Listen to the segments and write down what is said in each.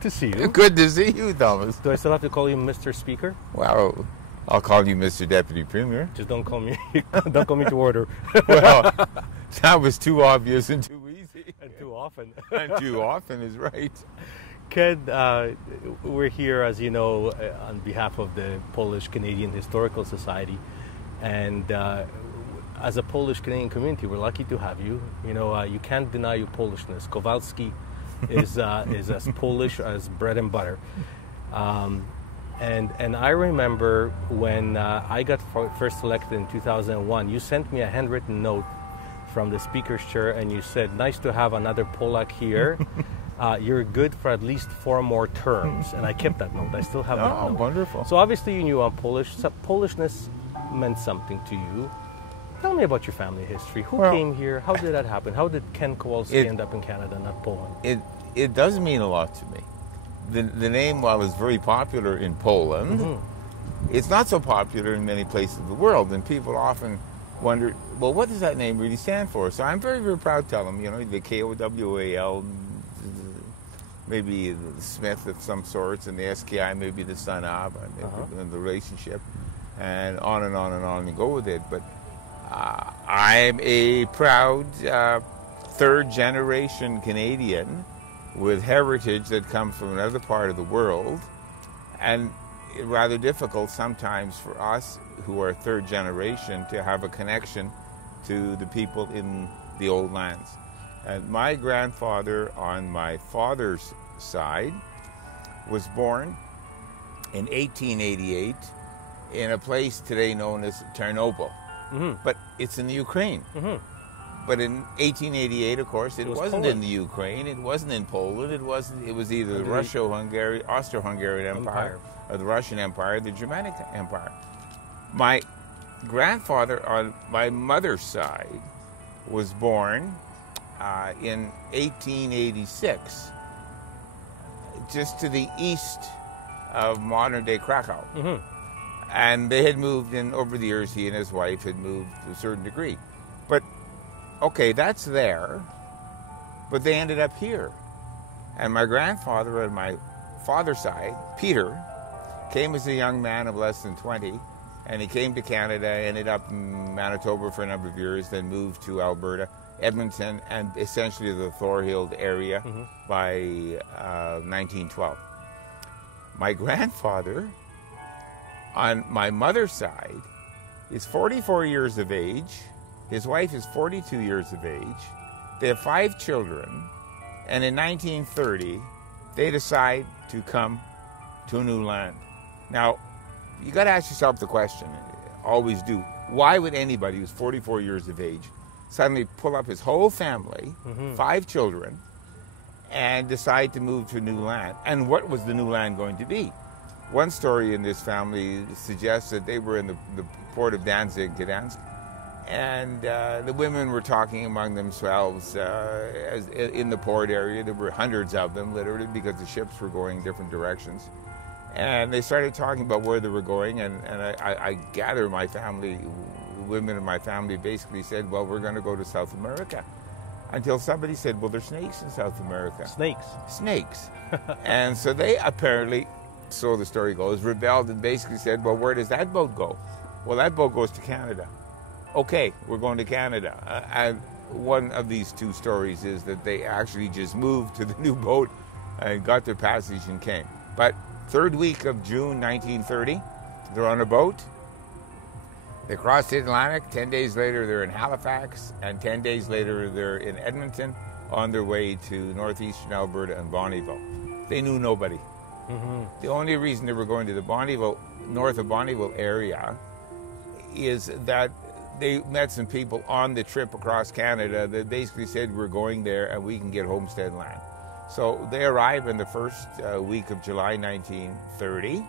Good to see you. Good to see you, Thomas. Do I still have to call you Mr. Speaker? Well, I'll call you Mr. Deputy Premier. Just don't call me to order. Well, that was too obvious and too easy. And too often. And too often is right. Ken, we're here, as you know, on behalf of the Polish-Canadian Historical Society. And as a Polish-Canadian community, we're lucky to have you. You know, you can't deny your Polishness. Kowalski is as Polish as bread and butter. And I remember when I got first elected in 2001, you sent me a handwritten note from the Speaker's chair, and you said, "Nice to have another Polak here. You're good for at least 4 more terms." And I kept that note. I still have that note. Oh, wonderful. So obviously you knew I'm Polish. So Polishness meant something to you. Tell me about your family history. Who came here? How did that happen? How did Ken Kowalski end up in Canada, not Poland? It does mean a lot to me. The name, while it's very popular in Poland, it's not so popular in many places of the world, and people often wonder, well, what does that name really stand for? So I'm very, very proud to tell them, you know, the K-O-W-A-L, maybe the Smith of some sorts, and the S-K-I, maybe the son of, and the relationship, and on and on and on, and go with it. But I'm a proud third-generation Canadian with heritage that comes from another part of the world, and rather difficult sometimes for us who are third generation to have a connection to the people in the old lands. And my grandfather on my father's side was born in 1888 in a place today known as Ternopil, but it's in the Ukraine. But in 1888, of course, it wasn't in the Ukraine, it wasn't in Poland, it was either the Austro-Hungarian Empire, or the Russian Empire, the Germanic Empire. My grandfather on my mother's side was born in 1886, just to the east of modern-day Krakow. And they had moved in, over the years, he and his wife had moved to a certain degree. But okay, that's there, but they ended up here. And my grandfather on my father's side, Peter, came as a young man of less than 20, and he came to Canada, ended up in Manitoba for a number of years, then moved to Alberta, Edmonton, and essentially the Thorhild area by 1912. My grandfather on my mother's side is 44 years of age. His wife is 42 years of age. They have 5 children. And in 1930, they decide to come to a new land. Now, you got to ask yourself the question, always do, why would anybody who's 44 years of age suddenly pull up his whole family, 5 children, and decide to move to a new land? And what was the new land going to be? One story in this family suggests that they were in the port of Danzig, Gdansk, and the women were talking among themselves as in the port area. There were hundreds of them, literally, because the ships were going different directions. And they started talking about where they were going, and I gather my family, women in my family basically said, well, we're going to go to South America. Until somebody said, well, there's snakes in South America. Snakes? Snakes. And so they apparently, so the story goes, rebelled and basically said, well, where does that boat go? Well, that boat goes to Canada. Okay, we're going to Canada. And one of these 2 stories is that they actually just moved to the new boat and got their passage and came. But 3rd week of June 1930, they're on a boat. They cross the Atlantic. 10 days later, they're in Halifax. And 10 days later, they're in Edmonton on their way to northeastern Alberta and Bonnyville. They knew nobody. The only reason they were going to the Bonnyville, north of Bonnyville area is that they met some people on the trip across Canada that basically said, we're going there and we can get homestead land. So they arrived in the first week of July 1930.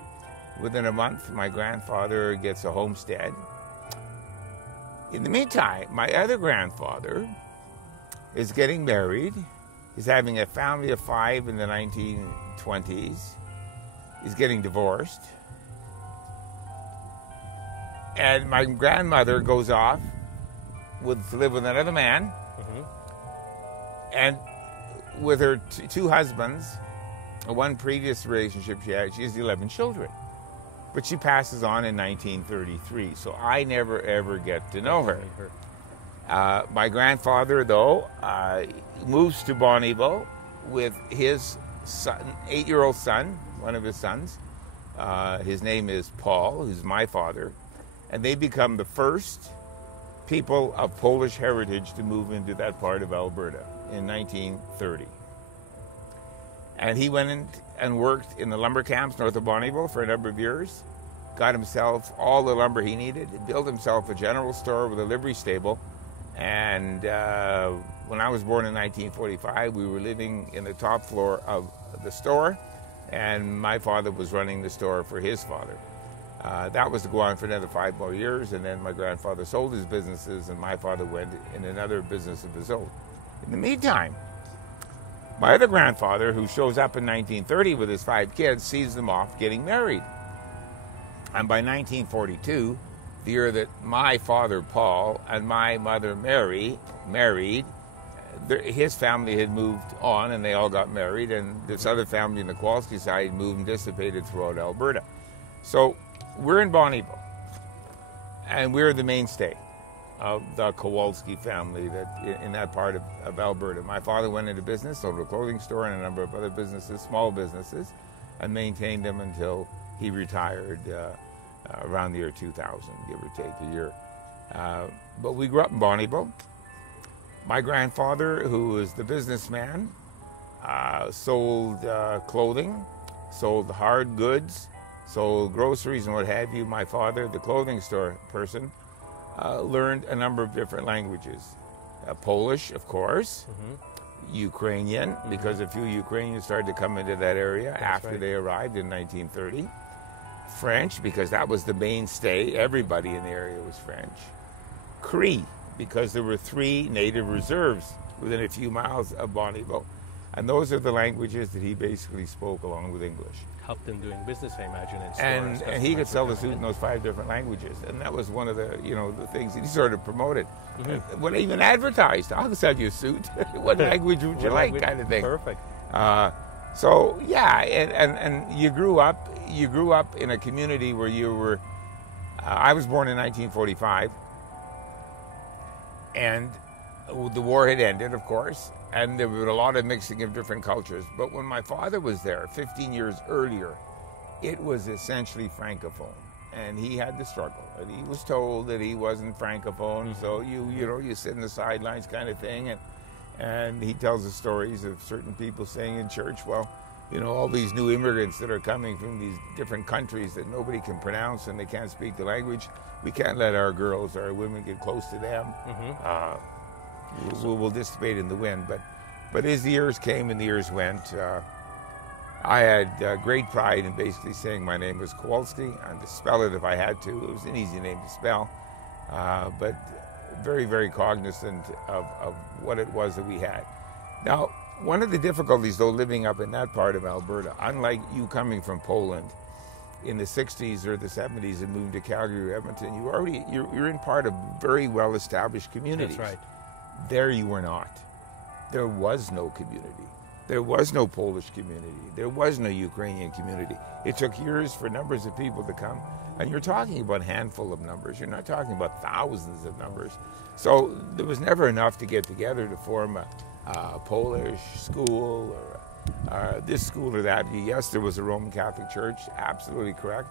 Within a month, my grandfather gets a homestead. In the meantime, my other grandfather is getting married. He's having a family of 5 in the 1920s. He's getting divorced. And my grandmother goes off to live with another man. And with her 2 husbands, one previous relationship she has 11 children. But she passes on in 1933, so I never ever get to know her. My grandfather, though, moves to Bonnyville with his son, 8-year-old son, one of his sons. His name is Paul, who's my father, and they become the first people of Polish heritage to move into that part of Alberta in 1930. And he went in and worked in the lumber camps north of Bonnyville for a number of years, got himself all the lumber he needed, built himself a general store with a livery stable. And when I was born in 1945, we were living in the top floor of the store, and my father was running the store for his father. That was to go on for another 5 more years, and then my grandfather sold his businesses, and my father went in another business of his own. In the meantime, my other grandfather, who shows up in 1930 with his 5 kids, sees them off getting married. And by 1942, the year that my father, Paul, and my mother, Mary, married, his family had moved on, and they all got married, and this other family in the Kowalski side moved and dissipated throughout Alberta. So we're in Bonnyville, and we're the mainstay of the Kowalski family in that part of Alberta. My father went into business, owned a clothing store and a number of other businesses, small businesses, and maintained them until he retired around the year 2000, give or take a year. But we grew up in Bonnyville. My grandfather, who was the businessman, sold clothing, sold hard goods, sold groceries and what have you. My father, the clothing store person, learned a number of different languages. Polish, of course, Ukrainian, because a few Ukrainians started to come into that area after they arrived in 1930. French, because that was the mainstay. Everybody in the area was French. Cree, because there were 3 native reserves within a few miles of Bonnyville. And those are the languages that he basically spoke along with English. Helped him doing business, I imagine, in stores. And he could sell the suit in those 5 different languages. And that was one of the, the things he sort of promoted. When even advertised, I'll sell you a suit. What language would you like, kind of thing. Perfect. So yeah, and you grew up in a community where you were. I was born in 1945, and the war had ended, of course, and there was a lot of mixing of different cultures. But when my father was there 15 years earlier, it was essentially francophone, and he had to struggle. And he was told that he wasn't francophone, so you sit in the sidelines, kind of thing, and he tells the stories of certain people saying in church, well, all these new immigrants that are coming from these different countries that nobody can pronounce and they can't speak the language, we can't let our girls, our women get close to them. We'll dissipate in the wind. But as the years came and the years went, I had great pride in basically saying my name was Kowalski, and to spell it if I had to. It was an easy name to spell, but very, very cognizant of what it was that we had. Now, one of the difficulties, though, living up in that part of Alberta, unlike you coming from Poland in the 60s or the 70s and moving to Calgary or Edmonton, you're in part of very well-established communities. That's right. There you were not. There was no community. There was no Polish community. There was no Ukrainian community. It took years for numbers of people to come. And you're talking about a handful of numbers. You're not talking about thousands of numbers. So there was never enough to get together to form a Polish school or this school or that. Yes, there was a Roman Catholic Church, absolutely correct.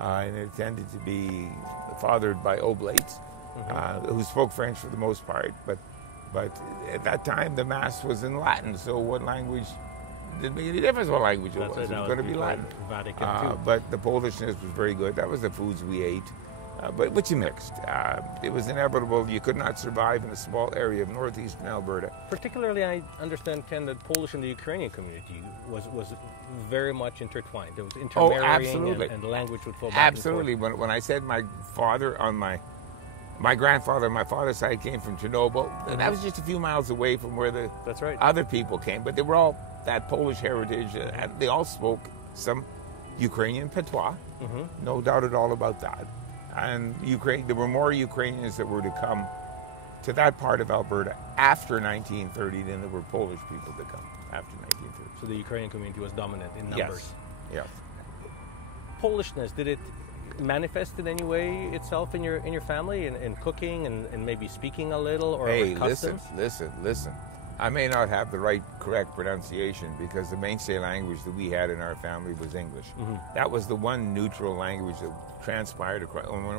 And it tended to be fathered by oblates, who spoke French for the most part. But at that time, the Mass was in Latin, so what language didn't make any difference what language it was. It was going to be Latin. But the Polishness was very good. That was the foods we ate. But you mixed. It was inevitable. You could not survive in a small area of northeastern Alberta. Particularly, I understand, Ken, that Polish and the Ukrainian community was very much intertwined. There was intermarrying and language would flow back absolutely. and forth. When I said my father on my grandfather on my father's side came from Chernobyl, and that was just a few miles away from where the other people came. But they were all that Polish heritage. And they all spoke some Ukrainian patois, no doubt at all about that. And there were more Ukrainians that were to come to that part of Alberta after 1930 than there were Polish people that come after 1930. So the Ukrainian community was dominant in numbers. Yes. Polishness, did it manifest in any way itself in your family, in cooking and maybe speaking a little, or Hey, customs? listen. I may not have the correct pronunciation because the mainstay language that we had in our family was English. Mm-hmm. That was the one neutral language that transpired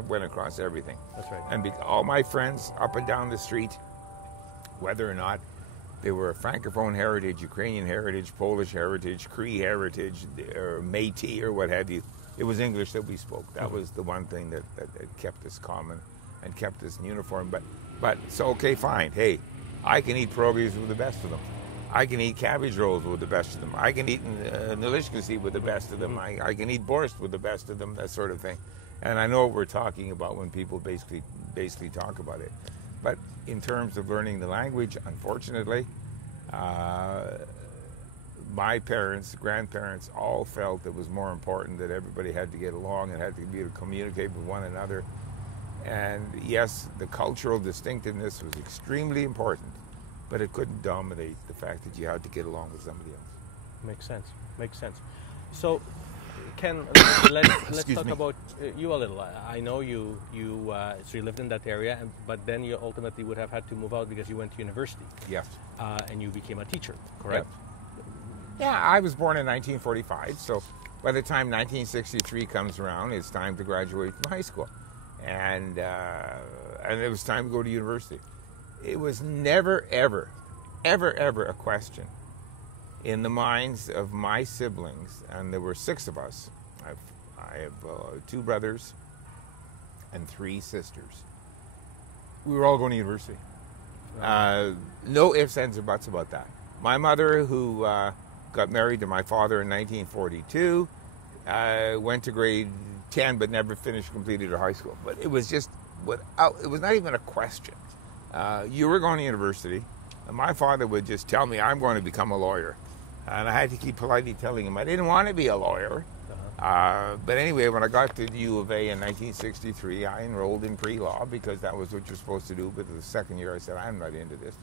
went across everything. That's right. And all my friends up and down the street, whether or not they were Francophone heritage, Ukrainian heritage, Polish heritage, Cree heritage, or Métis, or what have you, it was English that we spoke. That was the one thing that kept us common and kept us uniform. But so, okay, fine. Hey, I can eat pierogies with the best of them. I can eat cabbage rolls with the best of them. I can eat nalishkasi with the best of them. I can eat borscht with the best of them, that sort of thing. And I know what we're talking about when people basically talk about it. But in terms of learning the language, unfortunately, my parents, grandparents, all felt it was more important that everybody had to get along and had to be able to communicate with one another. And yes, the cultural distinctiveness was extremely important, but it couldn't dominate the fact that you had to get along with somebody else. Makes sense. So, Ken, let's talk about you a little. I know you lived in that area, but then you ultimately would have had to move out because you went to university. Yes. And you became a teacher, correct? Yeah, I was born in 1945, so by the time 1963 comes around, it's time to graduate from high school. And it was time to go to university. It was never, ever a question in the minds of my siblings, and there were 6 of us. I have 2 brothers and 3 sisters. We were all going to university. No ifs, ands, or buts about that. My mother, who got married to my father in 1942, went to grade 10 but never completed her high school. But it was just, it was not even a question. You were going to university, and my father would just tell me, I'm going to become a lawyer. And I had to keep politely telling him I didn't want to be a lawyer. But anyway, when I got to U of A in 1963, I enrolled in pre-law because that was what you're supposed to do. But the second year I said, I'm not into this.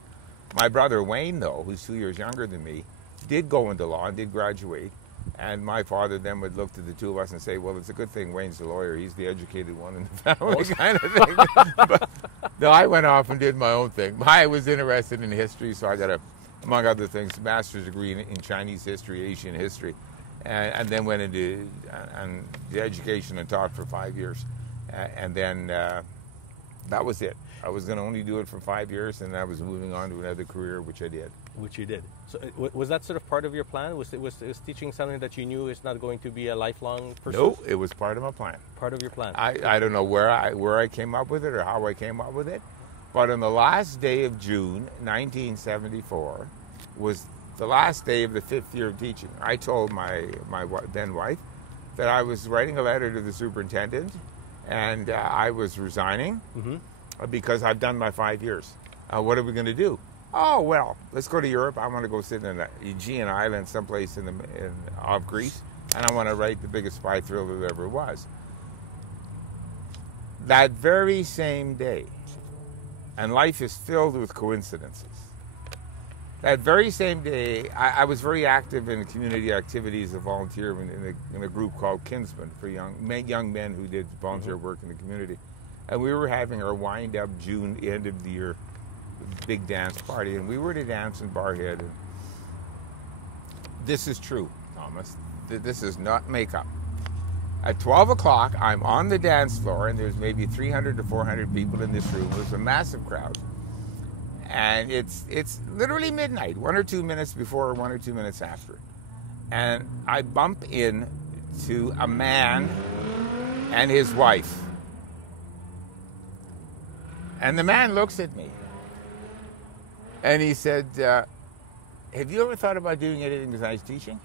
My brother Wayne, though, who's 2 years younger than me, did go into law and did graduate. And my father then would look to the 2 of us and say, well, it's a good thing Wayne's the lawyer. He's the educated one in the family, kind of thing. But no, I went off and did my own thing. I was interested in history, so I got among other things, master's degree in Chinese history, Asian history, and then went into the education and taught for 5 years. And then that was it. I was going to only do it for 5 years, and I was moving on to another career, which I did. Which you did. So was that sort of part of your plan? Was teaching something that you knew is not going to be a lifelong pursuit? No, it was part of my plan. Part of your plan. I don't know where I came up with it or how I came up with it, but on the last day of June 1974 was the last day of the 5th year of teaching. I told my then wife that I was writing a letter to the superintendent, and I was resigning because I've done my 5 years. What are we going to do? Oh, well, let's go to Europe. I want to go sit in an Aegean island someplace off Greece, and I want to write the biggest spy thriller there ever was. That very same day, and life is filled with coincidences, that very same day, I was very active in community activities, a volunteer in a group called Kinsmen for young men who did volunteer work in the community. And we were having our wind-up June, end of the year, big dance party, and we were to dance in Barrhead. And this is true, Thomas. This is not makeup. At 12 o'clock, I'm on the dance floor, and there's maybe 300 to 400 people in this room. It was a massive crowd. And it's literally midnight, 1 or 2 minutes before or 1 or 2 minutes after. And I bump into a man and his wife. And the man looks at me. And he said, have you ever thought about doing anything besides teaching?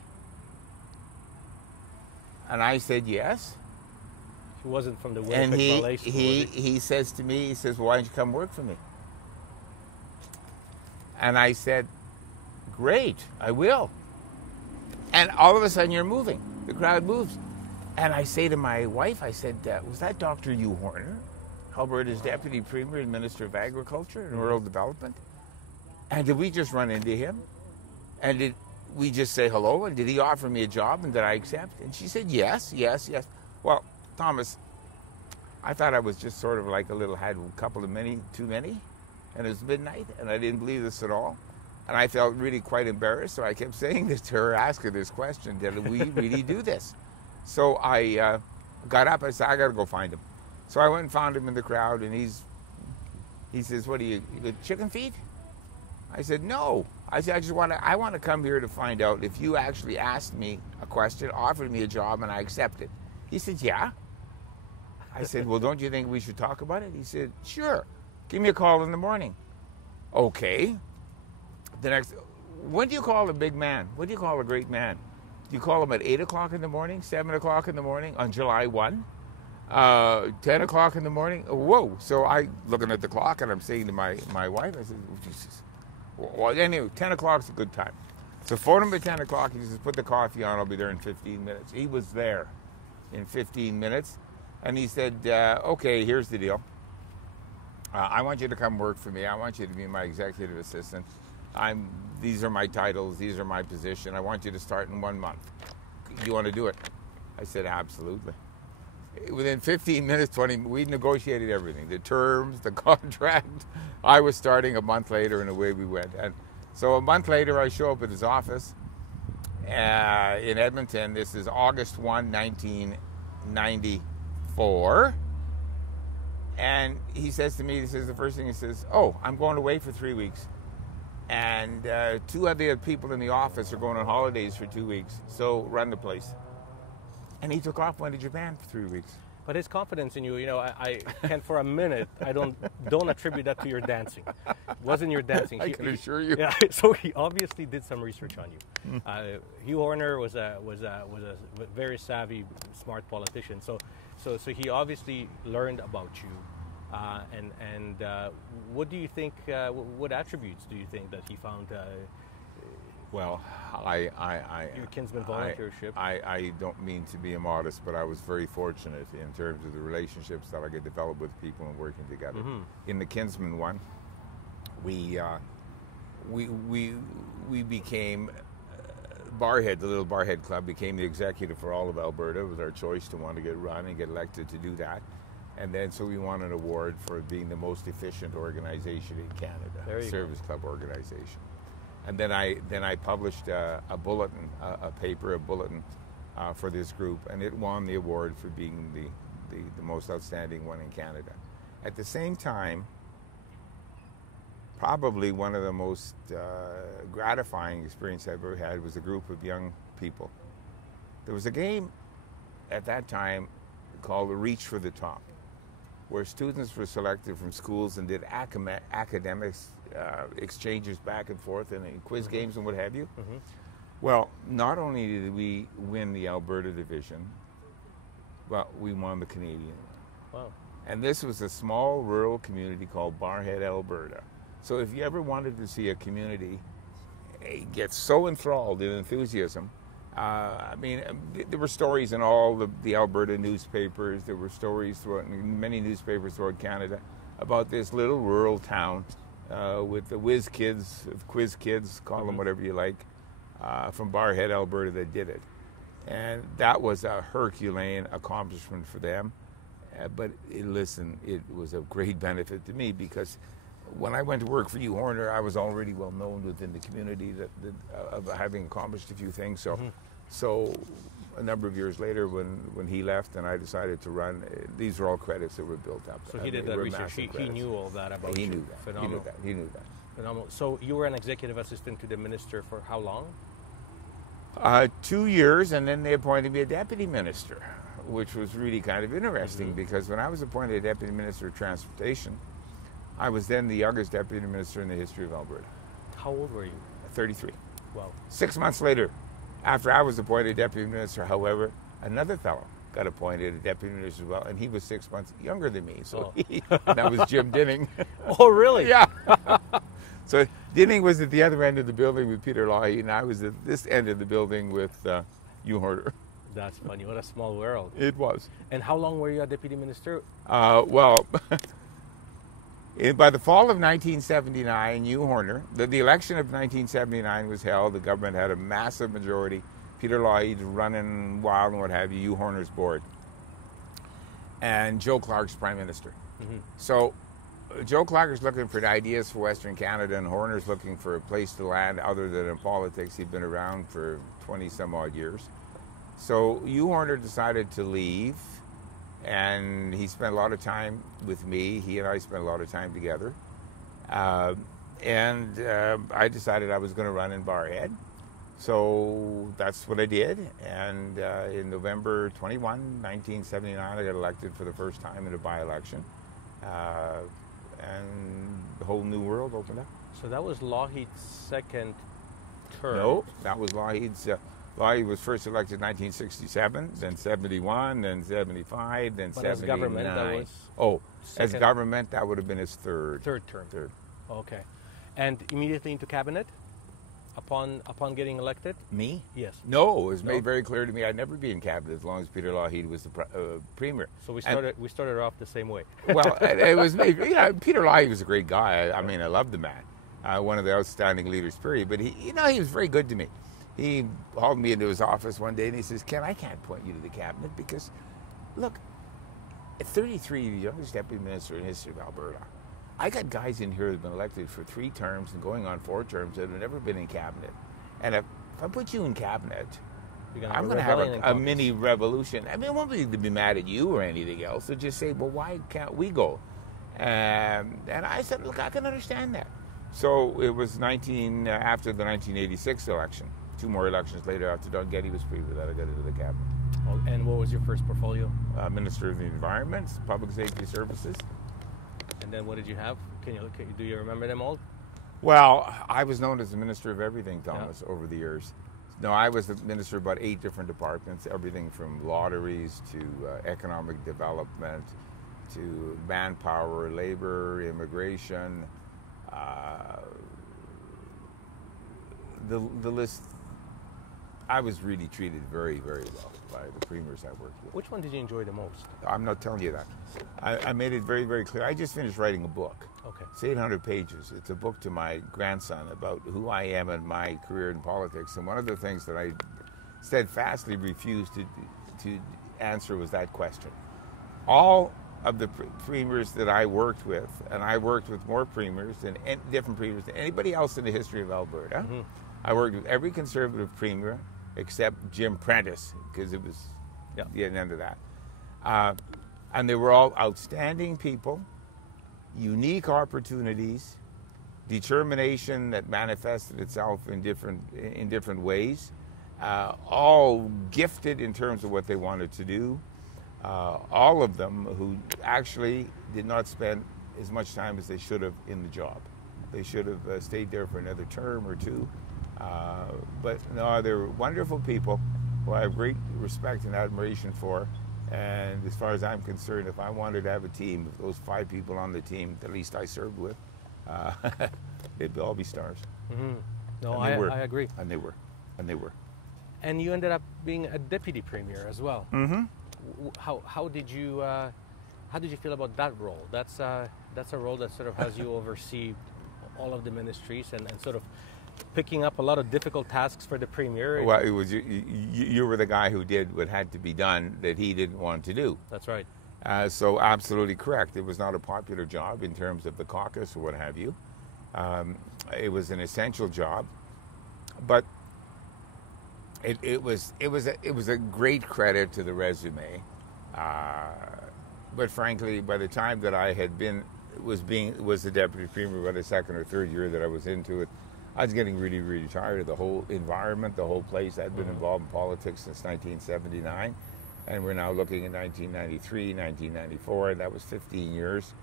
And I said, yes. He wasn't from the And he says to me, he says, well, why don't you come work for me? And I said, great, I will. And all of a sudden you're moving. The crowd moves. And I say to my wife, I said, was that Dr. Hugh Horner? Alberta's Deputy Premier and Minister of Agriculture and Rural Development. And did we just run into him? And did we just say hello? And did he offer me a job? And did I accept? And she said, yes, yes, yes. Well, Thomas, I thought I was just sort of like had a couple of too many. And it was midnight, and I didn't believe this at all. And I felt really quite embarrassed, so I kept saying this to her, asking this question, did we really do this? So I got up, I said, I got to go find him. So I went and found him in the crowd, and he says, what, you got chicken feet? I said, no. I said, I want to come here to find out if you actually asked me a question, offered me a job, and I accepted. He said, yeah. I said, well, don't you think we should talk about it? He said, sure. Give me a call in the morning. Okay. When do you call a big man? When do you call a great man? Do you call him at 8 o'clock in the morning, 7 o'clock in the morning on July 1? 10 o'clock in the morning? Whoa. So I, looking at the clock, and I'm saying to my wife, I said, oh, Jesus. Well, anyway, 10 o'clock's a good time. So phone him at 10 o'clock. He says, put the coffee on. I'll be there in 15 minutes. He was there in 15 minutes. And he said, okay, here's the deal. I want you to come work for me. I want you to be my executive assistant. These are my titles. These are my position. I want you to start in 1 month. Do you want to do it? I said, absolutely. Within 15 minutes, 20, we negotiated everything. The terms, the contract. I was starting a month later, and away we went. And so a month later, I show up at his office in Edmonton. This is August 1, 1994. And he says to me, the first thing he says, oh, I'm going away for 3 weeks. And 2 other people in the office are going on holidays for 2 weeks. So run the place. And he took off, went to Japan for 3 weeks. But his confidence in you, I can't for a minute, I don't attribute that to your dancing. It wasn't your dancing. I can assure you. Yeah, so he obviously did some research on you. Hugh Horner was a very savvy, smart politician. So he obviously learned about you. And what do you think? What attributes do you think that he found? Well, your kinsman volunteership. I don't mean to be immodest, but I was very fortunate in terms of the relationships that I could develop with people and working together. Mm-hmm. In the kinsman one, we became Barrhead, the little Barrhead Club, became the executive for all of Alberta. It was our choice to want to get run and get elected to do that. And then so we won an award for being the most efficient organization in Canada, service club organization. And then I published a bulletin, a bulletin for this group, and it won the award for being the most outstanding one in Canada. At the same time, probably one of the most gratifying experiences I've ever had was a group of young people. There was a game at that time called the Reach for the Top, where students were selected from schools and did academics exchanges back and forth and quiz games and what have you. Mm-hmm. Well, not only did we win the Alberta division, but we won the Canadian one. Wow. And this was a small rural community called Barrhead, Alberta. So if you ever wanted to see a community get so enthralled in enthusiasm, there were stories in all the Alberta newspapers. There were stories throughout many newspapers throughout Canada about this little rural town with the quiz kids, call them whatever you like, from Barrhead, Alberta, that did it. And that was a Herculean accomplishment for them. But it was a great benefit to me, because when I went to work for Hugh Horner, I was already well known within the community of having accomplished a few things. So a number of years later, when he left and I decided to run, these are all credits that were built up. So he did that research. He knew all that about you. He knew that. Phenomenal. He knew that. Phenomenal. So you were an executive assistant to the minister for how long? 2 years, and then they appointed me a deputy minister, which was really kind of interesting, because when I was appointed deputy minister of transportation, I was then the youngest deputy minister in the history of Alberta. How old were you? 33. Wow. 6 months later, after I was appointed deputy minister, however, another fellow got appointed a deputy minister as well, and he was 6 months younger than me. So that was Jim Dinning. Oh, really? Yeah. So Dinning was at the other end of the building with Peter Loughy, and I was at this end of the building with Hugh Horner. That's funny. What a small world. It was. And how long were you a deputy minister? Well, by the fall of 1979, Hugh Horner, the election of 1979 was held. The government had a massive majority. Peter Lougheed running wild and what have you. Hugh Horner's board. And Joe Clark's prime minister. Mm-hmm. So Joe Clark is looking for ideas for Western Canada, and Horner's looking for a place to land other than in politics. He'd been around for 20-some-odd years. So Hugh Horner decided to leave, and he spent a lot of time with me. He and I spent a lot of time together. And I decided I was going to run in Barrhead. So that's what I did. And in November 21, 1979, I got elected for the first time in a by-election. And the whole new world opened up. So that was Lougheed's second term. No, that was Lougheed's. Lougheed was first elected in 1967, then 71, then 75, then 79. As government, that was... As government, that would have been his third. Third term. Third. Okay. And immediately into cabinet? Upon getting elected? Me? Yes. No, it was made very clear to me I'd never be in cabinet as long as Peter Lougheed was the premier. So we started off the same way. Well, it was made. Peter Lougheed was a great guy. I mean, I loved the man. One of the outstanding leaders, period. But he was very good to me. He hauled me into his office one day and he says, "Ken, I can't appoint you to the cabinet because, look, at 33, the youngest deputy minister in the history of Alberta. I got guys in here that have been elected for 3 terms and going on 4 terms that have never been in cabinet. And if I put you in cabinet, I'm going to have a mini revolution. I mean, I won't be to be mad at you or anything else. So just say, well, why can't we go?" And I said, look, I can understand that. So it was after the 1986 election. 2 more elections later, after Doug Getty was premier, that I got into the cabinet. Oh, and what was your first portfolio? Minister of the Environment, Public Safety Services. And then what did you have? Do you remember them all? Well, I was known as the Minister of Everything, Thomas, over the years. No, I was the minister of about 8 different departments, everything from lotteries to economic development to manpower, labor, immigration. The list. I was really treated very, very well by the premiers I worked with. Which one did you enjoy the most? I'm not telling you that. I made it very, very clear. I just finished writing a book. Okay. It's 800 pages. It's a book to my grandson about who I am and my career in politics. And one of the things that I steadfastly refused to answer was that question. All of the premiers that I worked with, and I worked with more premiers than different premiers than anybody else in the history of Alberta. Mm-hmm. I worked with every Conservative premier except Jim Prentice, because it was the end of that. And they were all outstanding people, unique opportunities, determination that manifested itself in different ways, all gifted in terms of what they wanted to do. All of them who actually did not spend as much time as they should have in the job. They should have stayed there for another term or 2. But no, they're wonderful people who I have great respect and admiration for. And as far as I'm concerned, if I wanted to have a team, if those 5 people on the team, at least I served with, they'd all be stars. Mm-hmm. No, I agree. And they were. And you ended up being a deputy premier as well. Mm-hmm. How did you feel about that role? That's a role that sort of has you oversee all of the ministries and sort of picking up a lot of difficult tasks for the premier. Well, it was you were the guy who did what had to be done that he didn't want to do. That's right. So absolutely correct. It was not a popular job in terms of the caucus or what have you. It was an essential job, but it was a great credit to the resume. But frankly, by the time that I had was the deputy premier by the 2nd or 3rd year that I was into it, I was getting really, really tired of the whole environment, the whole place. I'd been involved in politics since 1979, and we're now looking at 1993, 1994, and that was 15 years.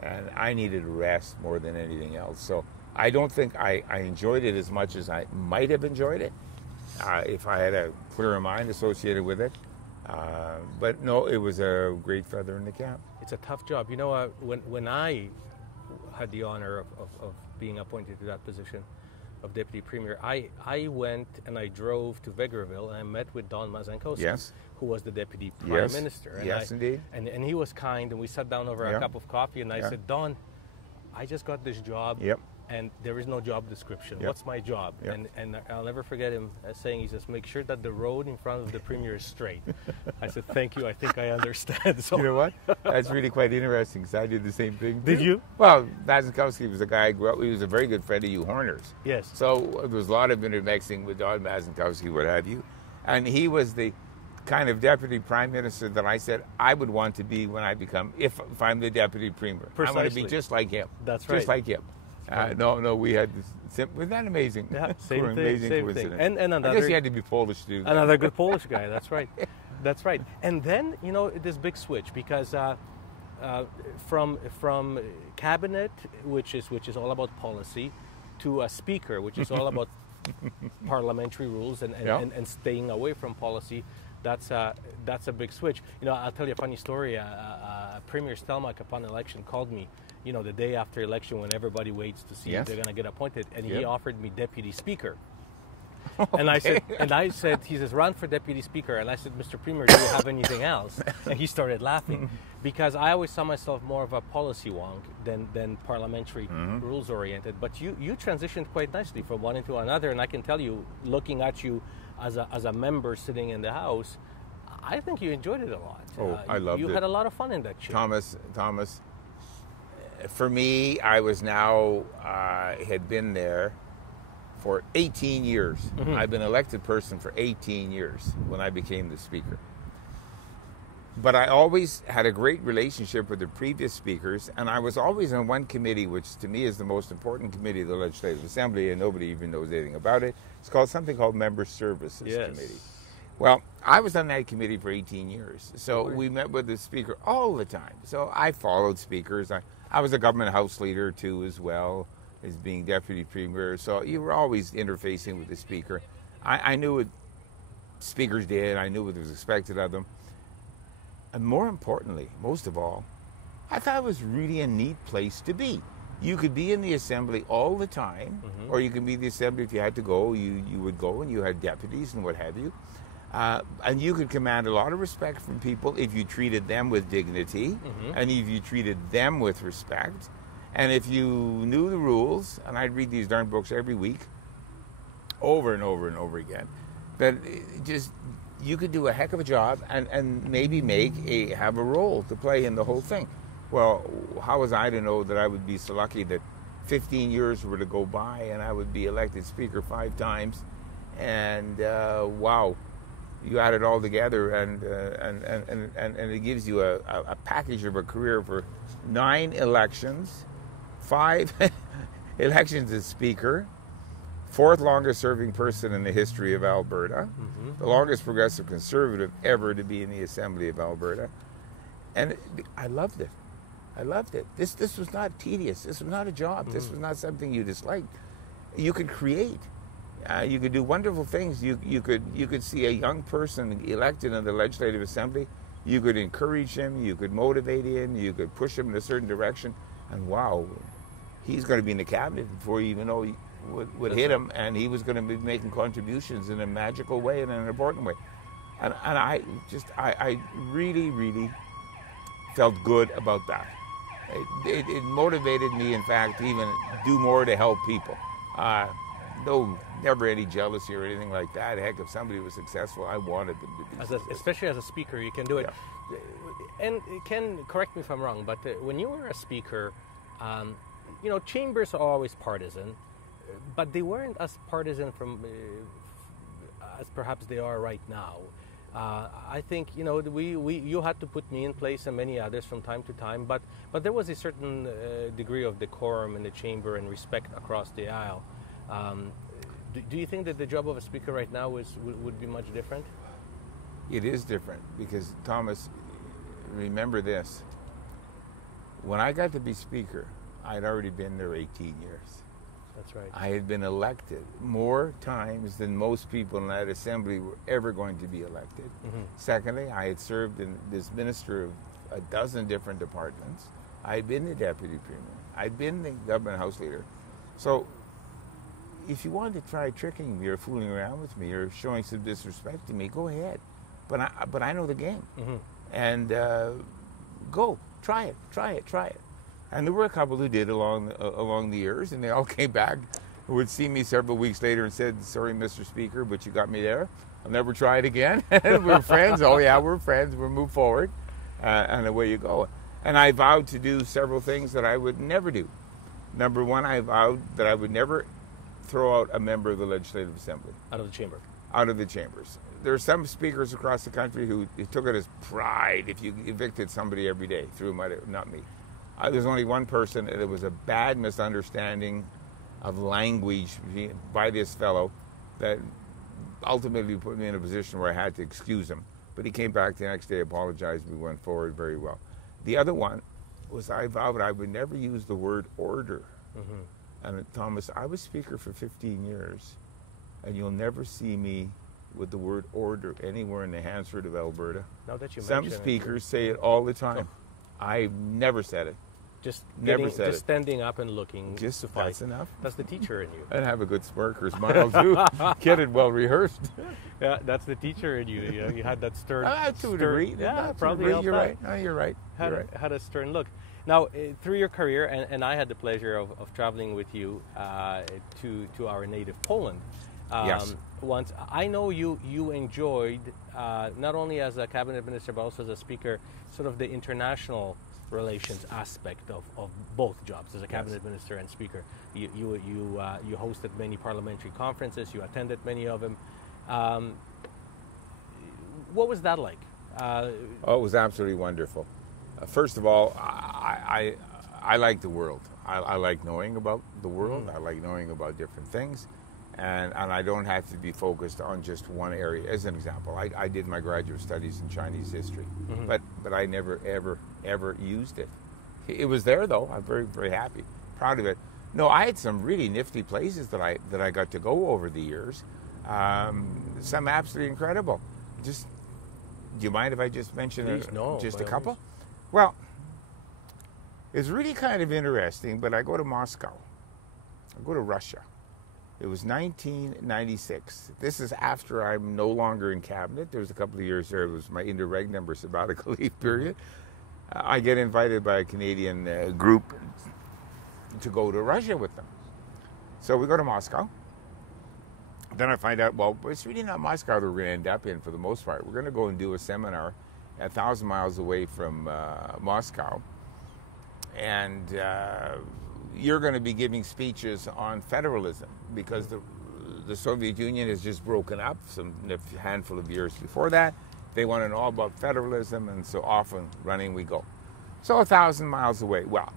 And I needed a rest more than anything else. So I don't think I enjoyed it as much as I might have enjoyed it if I had a clearer mind associated with it. But no, it was a great feather in the cap. It's a tough job. You know, when I had the honor of being appointed to that position, of deputy premier, I went and I drove to Vegreville and I met with Don Mazankowski, Yes. who was the deputy prime minister. And Yes, indeed. And he was kind, and we sat down over a cup of coffee, and I said, Don, I just got this job. Yep. And there is no job description. Yep. What's my job? Yep. And I'll never forget him saying, he says, make sure that the road in front of the premier is straight. I said, thank you, I think I understand. So You know what? That's really quite interesting, because I did the same thing. Did you? Well, Mazankowski was a guy I grew up with. He was a very good friend of Hugh Horner's. Yes. So there was a lot of intermixing with Don Mazankowski, what have you. And he was the kind of deputy prime minister that I said I would want to be when I become, if I'm the deputy premier. I want to be just like him. That's right. Just like him. No, we had this. Wasn't that amazing? Yeah, same thing. Amazing Same coincidence. thing. And another, I guess he had to be Polish to do that. Another good Polish guy. That's right. That's right. And then this big switch, because from cabinet, which is all about policy, to a speaker, which is all about parliamentary rules and staying away from policy. That's a big switch. I'll tell you a funny story. Premier Stelmach, upon election, called me, the day after election, when everybody waits to see if they're going to get appointed, and he offered me deputy speaker. And I said, he says, run for deputy speaker. And I said, Mr. Premier, do you have anything else? And he started laughing, because I always saw myself more of a policy wonk than parliamentary rules oriented. But you transitioned quite nicely from one into another, and I can tell you, looking at you as a member sitting in the House, I think you enjoyed it a lot. Oh, I loved it. You had a lot of fun in that chair. Thomas, for me, I was now, had been there for 18 years. I've been elected person for 18 years when I became the speaker. But I always had a great relationship with the previous speakers, and I was always on one committee, which to me is the most important committee of the Legislative Assembly, and nobody even knows anything about it. It's called something called Member Services Committee. Well, I was on that committee for 18 years, so we met with the speaker all the time. So I followed speakers. I was a government house leader too, as well as being deputy premier. So you were always interfacing with the speaker. I knew what speakers did. I knew what was expected of them. And more importantly, most of all, I thought it was really a neat place to be. You could be in the assembly all the time, or you could be in the assembly if you had to go. You would go, and you had deputies and what have you. And you could command a lot of respect from people if you treated them with dignity, and if you treated them with respect, and if you knew the rules. And I'd read these darn books every week, over and over and over again. But just, you could do a heck of a job and maybe have a role to play in the whole thing. Well, how was I to know that I would be so lucky that 15 years were to go by and I would be elected speaker 5 times, and wow, you add it all together, and it gives you a package of a career for 9 elections, 5 elections as speaker, 4th longest serving person in the history of Alberta, the longest progressive conservative ever to be in the Assembly of Alberta, and I loved it. I loved it. This was not tedious. This was not a job. This was not something you disliked. You could create. You could do wonderful things. You could see a young person elected in the Legislative Assembly. You could encourage him. You could motivate him. You could push him in a certain direction. And wow, he's going to be in the cabinet before you even know he would hit him. And he was going to be making contributions in a magical way and in an important way. And I really, really felt good about that. It motivated me, in fact, to even do more to help people. No, never any jealousy or anything like that. Heck, if somebody was successful, I wanted them to be successful. Especially as a speaker, you can do it. Yeah. And Ken, correct me if I'm wrong, but when you were a speaker, chambers are always partisan, but they weren't as partisan as perhaps they are right now. I think you had to put me in place and many others from time to time, but there was a certain degree of decorum in the chamber and respect across the aisle. Do you think that the job of a speaker right now would be much different? It is different because, Thomas, remember this. When I got to be speaker, I'd already been there 18 years. That's right. I had been elected more times than most people in that assembly were ever going to be elected. Secondly, I had served as minister of a dozen different departments. I had been the deputy premier. I'd been the government house leader. So if you want to try tricking me or fooling around with me or showing some disrespect to me, go ahead. But I know the game. And go, try it. And there were a couple who did along the years, and they all came back, who would see me several weeks later and said, "Sorry, Mr. Speaker, but you got me there. I'll never try it again." We're friends. Oh yeah, we're friends. We'll move forward, and away you go. And I vowed to do several things that I would never do. Number one, I vowed that I would never throw out a member of the Legislative Assembly. Out of the chamber. Out of the chambers. There are some speakers across the country who took it as pride if you evicted somebody every day. Threw them out, not me. There's only one person, and it was a bad misunderstanding of language by this fellow that ultimately put me in a position where I had to excuse him. But he came back the next day, apologized, we went forward very well. The other one was I vowed I would never use the word order. And Thomas, I was Speaker for 15 years, and you'll never see me with the word order anywhere in the Hansford of Alberta. Now that you Some speakers say it all the time. I've never said it. Just never said just it. standing up and looking. Just that's enough. That's the teacher in you. And have a good smirk or smile too. Get it well rehearsed. Yeah, that's the teacher in you. You had that stern. To a degree. Yeah, probably. You're right. No, you're right. Had a stern look. Now, through your career, and I had the pleasure of traveling with you to our native Poland. Yes. Once, I know you enjoyed not only as a cabinet minister but also as a speaker, sort of the international relations aspect of both jobs as a cabinet minister and speaker. You hosted many parliamentary conferences. You attended many of them. What was that like? It was absolutely wonderful. First of all, I like the world. I like knowing about the world. I like knowing about different things. And I don't have to be focused on just one area. As an example, I did my graduate studies in Chinese history, but I never, ever used it. It was there, though. I'm very, very happy, proud of it. No, I had some really nifty places that I got to go over the years. Some absolutely incredible. Just, do you mind if I just mention a couple? Well, it's really kind of interesting, but I go to Moscow. I go to Russia. It was 1996. This is after I'm no longer in cabinet. There was a couple of years there. It was my interregnum or sabbatical leave period. I get invited by a Canadian group to go to Russia with them. So we go to Moscow. Then I find out, well, it's really not Moscow that we're going to end up in for the most part. We're going to go and do a seminar 1,000 miles away from Moscow. And you're going to be giving speeches on federalism because the Soviet Union has just broken up a handful of years before that. They want to know all about federalism, and so off and running we go. So 1,000 miles away. Well,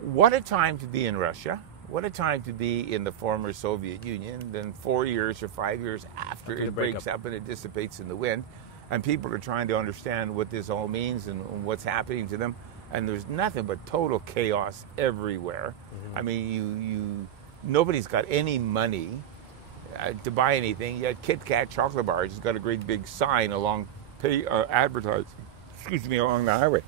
what a time to be in Russia. What a time to be in the former Soviet Union than 4 years or 5 years after it breaks up and it dissipates in the wind. And people are trying to understand what this all means and what's happening to them. And there's nothing but total chaos everywhere. I mean, nobody's got any money to buy anything. Yet Kit Kat chocolate bars has got a great big sign along advertising. Along the highway.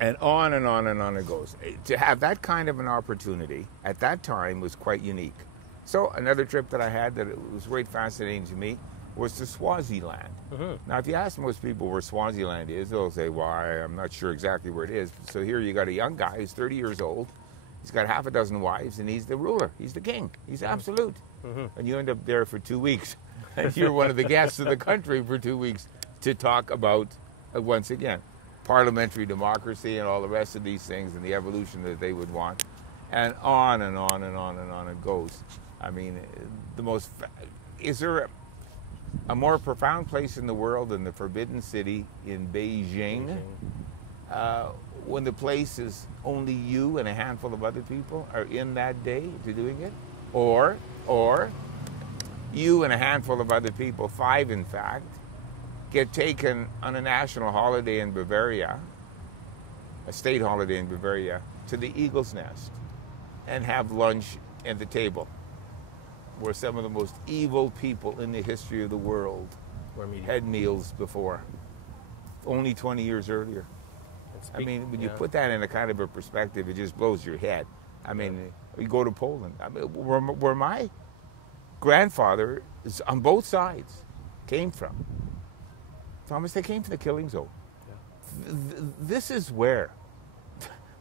And on and on and on it goes. To have that kind of an opportunity at that time was quite unique. So another trip that I had that it was very fascinating to me was to Swaziland. Now, if you ask most people where Swaziland is, they'll say, well, I'm not sure exactly where it is. So here you got a young guy who's 30 years old. He's got half a dozen wives, and he's the ruler. He's the king. He's absolute. And you end up there for 2 weeks. And you're one of the guests of the country for 2 weeks to talk about, once again, parliamentary democracy and all the rest of these things and the evolution that they would want. And on and on and on and on it goes. I mean, is there a more profound place in the world than the Forbidden City in Beijing? When the place is only you and a handful of other people are in that day to doing it? Or you and a handful of other people, 5 in fact, get taken on a national holiday in Bavaria, a state holiday in Bavaria, to the Eagle's Nest and have lunch at the table where some of the most evil people in the history of the world had meals before, only 20 years earlier. I mean, when you put that in a kind of a perspective, it just blows your head. I mean, we go to Poland. I mean, where my grandfather is on both sides came from. Thomas, they came from the killing zone. Yeah. This is where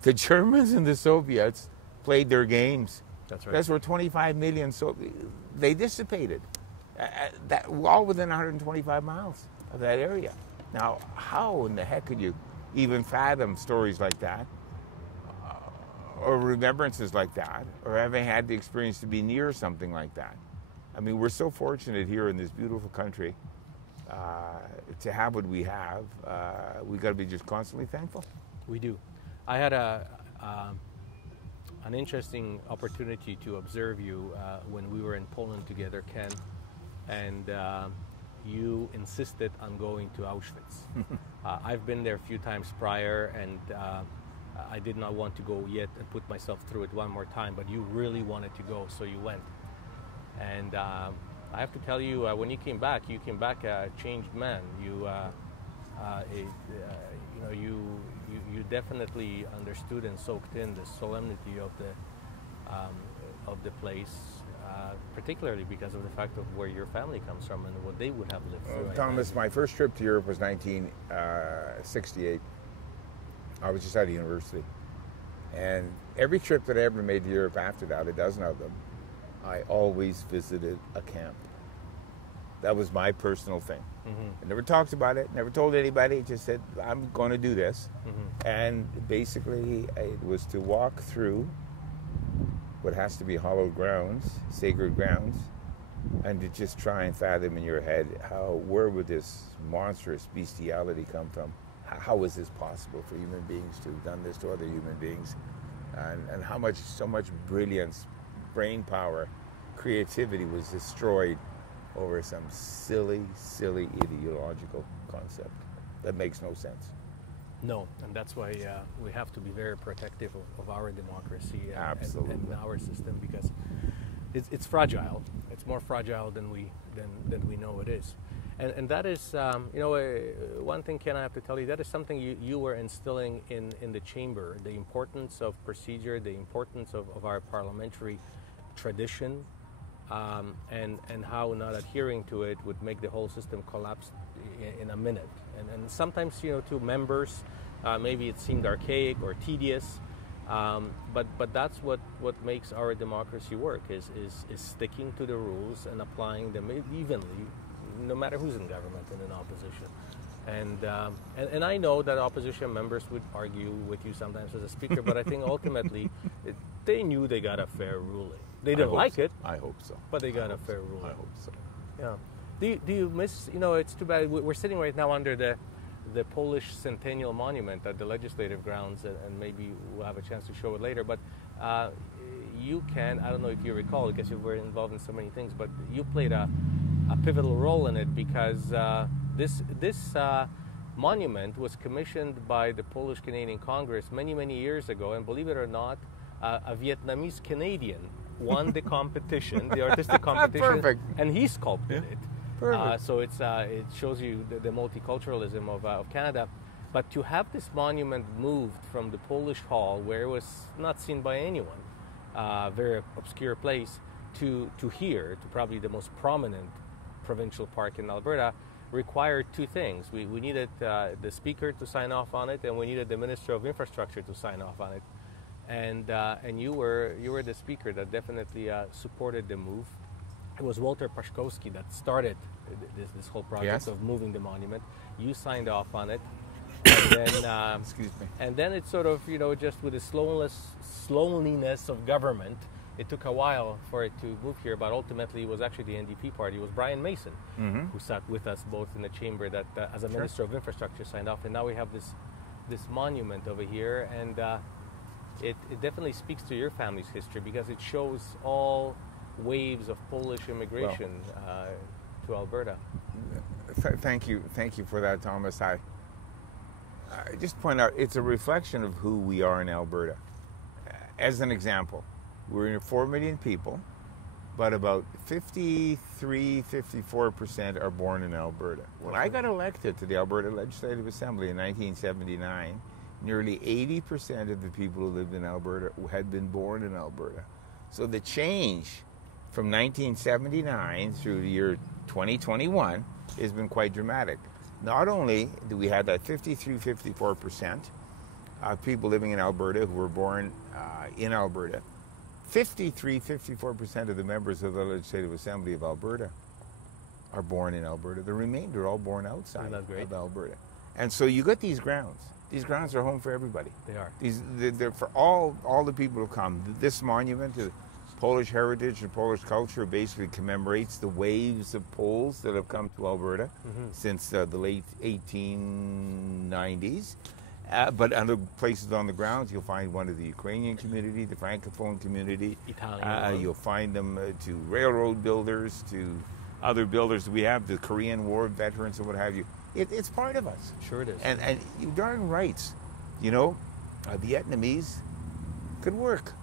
the Germans and the Soviets played their games. That's right. That's where 25 million, they dissipated. That all within 125 miles of that area. Now, how in the heck could you even fathom stories like that, or remembrances like that, or having had the experience to be near something like that? I mean, we're so fortunate here in this beautiful country to have what we have. We've got to be just constantly thankful. We do. I had an interesting opportunity to observe you when we were in Poland together, Ken, and you insisted on going to Auschwitz. I've been there a few times prior, and I did not want to go yet and put myself through it one more time, but you really wanted to go, so you went. And I have to tell you, when you came back a changed man. You definitely understood and soaked in the solemnity of the place, particularly because of the fact of where your family comes from and what they would have lived through. Thomas, my first trip to Europe was 1968. I was just out of university. And every trip that I ever made to Europe after that, a dozen of them, I always visited a camp. That was my personal thing. Mm-hmm. I never talked about it, never told anybody, just said, I'm going to do this. Mm-hmm. And basically, it was to walk through what has to be hallowed grounds, sacred grounds, and to just try and fathom in your head, where would this monstrous bestiality come from? How is this possible for human beings to have done this to other human beings? And so much brilliance, brain power, creativity was destroyed over some silly ideological concept that makes no sense. No, and that's why we have to be very protective of our democracy and our system, because it's fragile. It's more fragile than we know it is. And that is, one thing, Ken, I have to tell you, that is something you were instilling in the chamber, the importance of procedure, the importance of our parliamentary tradition, and how not adhering to it would make the whole system collapse in a minute. And sometimes, to members, maybe it seemed archaic or tedious, but that's what makes our democracy work, is sticking to the rules and applying them evenly, no matter who's in government and in opposition. And I know that opposition members would argue with you sometimes as a speaker, but I think ultimately they knew they got a fair ruling. They didn't like it. I hope so. But they got a fair ruling. I hope so. Yeah. Do you miss, it's too bad, we're sitting right now under the Polish Centennial Monument at the Legislative Grounds, and maybe we'll have a chance to show it later, but you can, I don't know if you recall, because you were involved in so many things, but you played a pivotal role in it, because this monument was commissioned by the Polish Canadian Congress many years ago, and believe it or not, a Vietnamese Canadian won the competition, the artistic competition. Perfect. And he sculpted it. Perfect. So it shows you the multiculturalism of Canada. But to have this monument moved from the Polish Hall, where it was not seen by anyone, very obscure place, to here, to probably the most prominent provincial park in Alberta, required two things. We needed the Speaker to sign off on it, and we needed the Minister of Infrastructure to sign off on it. And you were the Speaker that definitely supported the move. It was Walter Paszkowski that started this whole project of moving the monument. You signed off on it, and then excuse me. And then it sort of just with the slowness of government, it took a while for it to move here. But ultimately, it was actually the NDP party. It was Brian Mason who sat with us both in the chamber that, as a Minister of Infrastructure, signed off. And now we have this monument over here, and it definitely speaks to your family's history, because it shows all waves of Polish immigration to Alberta. Thank you for that, Thomas. I just point out, it's a reflection of who we are in Alberta. As an example, we're 4 million people, but about 54% are born in Alberta. When I got elected to the Alberta Legislative Assembly in 1979, nearly 80% of the people who lived in Alberta had been born in Alberta. So the change from 1979 through the year 2021 has been quite dramatic. Not only do we have that 53-54% of people living in Alberta who were born in Alberta, 53-54% of the members of the Legislative Assembly of Alberta are born in Alberta. The remainder are all born outside of Alberta. And so you got these grounds. These grounds are home for everybody. They are. They're for all the people who come. This monument to Polish heritage and Polish culture basically commemorates the waves of Poles that have come to Alberta since the late 1890s. But other places on the grounds, you'll find one of the Ukrainian community, the Francophone community. Italian. You'll find them to railroad builders, to other builders. We have the Korean War veterans and what have you. It's part of us. Sure it is. And you darn right, you know, the Vietnamese could work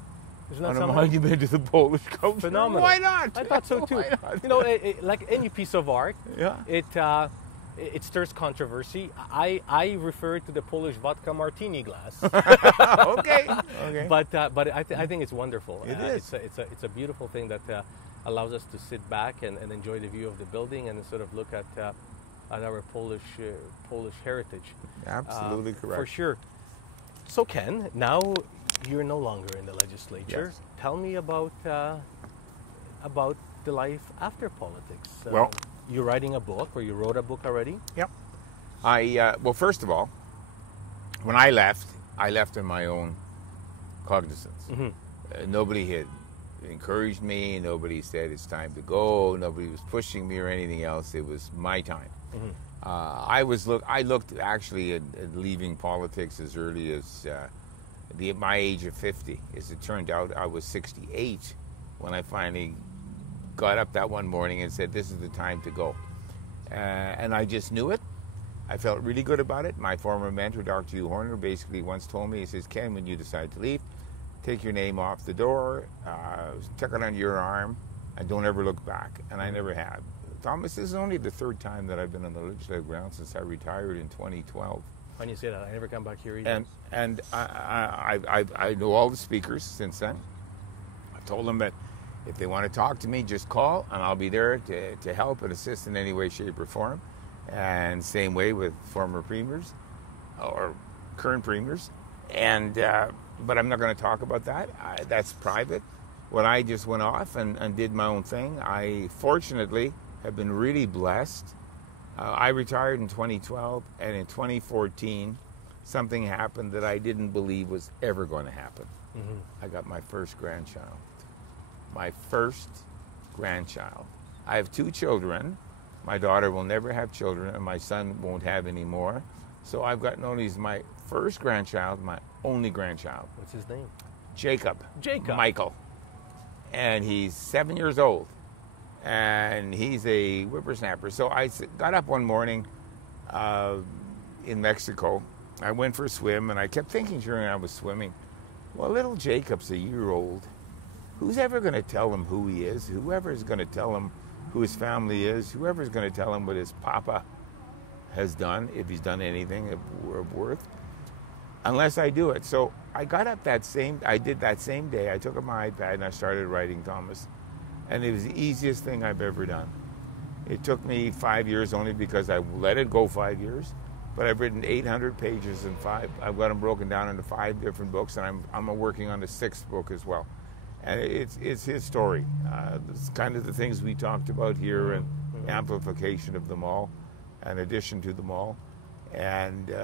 on a monument to the Polish culture. Phenomenal. Why not? I thought so too. You know, like any piece of art, it stirs controversy. I refer to the Polish vodka martini glass. Okay. But I think it's wonderful. It is. It's a beautiful thing that allows us to sit back and enjoy the view of the building and sort of look at our Polish heritage. Absolutely correct. For sure. So Ken, now you're no longer in the legislature. Yes. Tell me about the life after politics. Well, you're writing a book, or you wrote a book already? Yep. Well, first of all, when I left on my own cognizance. Nobody had encouraged me. Nobody said it's time to go. Nobody was pushing me or anything else. It was my time. I looked actually at leaving politics as early as my age of 50. As it turned out, I was 68 when I finally got up that one morning and said, this is the time to go. And I just knew it. I felt really good about it. My former mentor, Dr. Hugh Horner, basically once told me, he says, Ken, when you decide to leave, take your name off the door, tuck it under your arm, and don't ever look back. And I never have. Thomas, this is only the third time that I've been on the legislative ground since I retired in 2012. When you say that, I never come back here either. And I know all the speakers since then. I've told them that if they want to talk to me, just call, and I'll be there to help and assist in any way, shape, or form. And same way with former premiers or current premiers. And but I'm not going to talk about that. That's private. When I just went off and did my own thing, I fortunately have been really blessed. I retired in 2012, and in 2014, something happened that I didn't believe was ever going to happen. I got my first grandchild. My first grandchild. I have two children. My daughter will never have children, and my son won't have any more. So I've got not only my first grandchild, my only grandchild. What's his name? Jacob. Jacob. Michael. And he's 7 years old. And he's a whippersnapper. So I got up one morning in Mexico. I went for a swim, and I kept thinking during I was swimming, well, little Jacob's a year old. Who's ever going to tell him who he is? Whoever is going to tell him who his family is? Whoever is going to tell him what his papa has done, if he's done anything of worth, unless I do it. So I got up I did that same day. I took up my iPad and I started writing, Thomas. And it was the easiest thing I've ever done. It took me 5 years only because I let it go 5 years. But I've written 800 pages in five. I've got them broken down into 5 different books, and I'm working on the 6th book as well. And it's his story. It's kind of the things we talked about here, and amplification of them all, and addition to them all. And